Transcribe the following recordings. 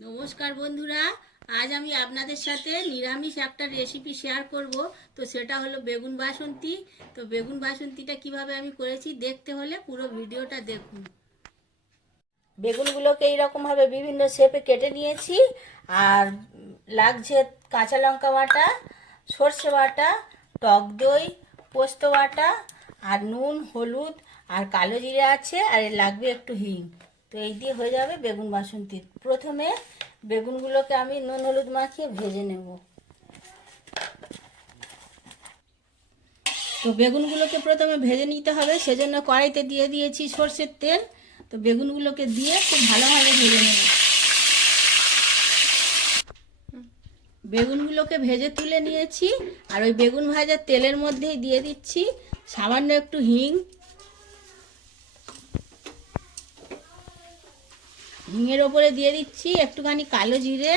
নমস্কার বন্ধুরা, আজ আমি আপনাদের সাথে নিরামিষ একটা রেসিপি শেয়ার করব। তো সেটা হলো বেগুন বাসন্তী। তো বেগুন বাসন্তীটা কিভাবে আমি করেছি দেখতে হলে পুরো ভিডিওটা দেখুন। বেগুনগুলোকে এইরকমভাবে বিভিন্ন শেপে কেটে নিয়েছি। আর লাগছে কাঁচা লঙ্কা বাটা, সর্ষে বাটা, টক দই, পোস্ত বাটা, আর নুন, হলুদ আর কালো জিরে আছে, আর লাগবে একটু হিং। তো এই দিয়ে হয়ে যাবে বেগুন বাসন্তী। প্রথমে বেগুনগুলোকে আমি নুন হলুদ মাখিয়ে ভেজে নেব। তো বেগুনগুলোকে প্রথমে ভেজে নিতে হবে, সেজন্য কড়াইতে দিয়ে দিয়েছি সর্ষের তেল। তো বেগুনগুলোকে দিয়ে খুব ভালোভাবে ভেজে নেব। বেগুনগুলোকে ভেজে তুলে নিয়েছি, আর ওই বেগুন ভাজার তেলের মধ্যেই দিয়ে দিচ্ছি সামান্য একটু হিং। হিঙের ওপরে দিয়ে দিচ্ছি একটুখানি কালো জিরে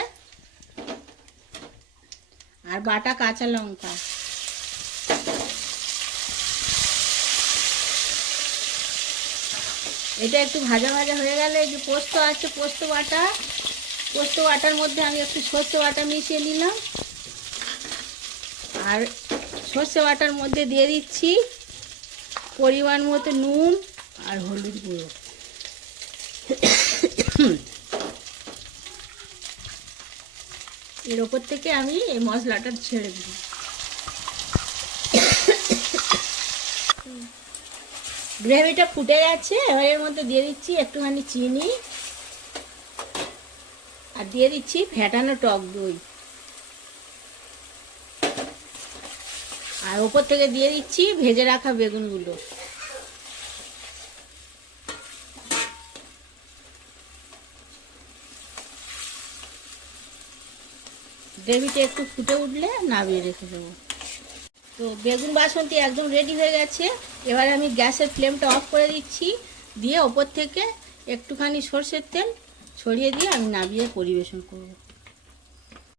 আর বাটা কাঁচা লঙ্কা। এটা একটু ভাজা ভাজা হয়ে গেলে এই যে পোস্ত আছে, পোস্ত বাটার মধ্যে আমি একটু সর্ষে বাটা মিশিয়ে নিলাম। আর সর্ষে বাটার মধ্যে দিয়ে দিচ্ছি পরিমাণ মতো নুন আর হলুদ গুঁড়ো। এর ওপর থেকে আমি এই মশলাটা ছেড়ে দিই। গ্রেভিটা ফুটে গেছে, এবার এর মধ্যে দিয়ে দিচ্ছি একটুখানি চিনি আর দিয়ে দিচ্ছি ফেটানো টক দই। আর ওপর থেকে দিয়ে দিচ্ছি ভেজে রাখা বেগুনগুলো। গ্রেভিটা একটু ফুটে উঠলে নামিয়ে রেখে দেবো। তো বেগুন বাসন্তী একদম রেডি হয়ে গেছে। এবার আমি গ্যাসের ফ্লেমটা অফ করে দিচ্ছি, দিয়ে ওপর থেকে একটুখানি সর্ষের তেল ছড়িয়ে দিয়ে আমি নামিয়ে পরিবেশন করব।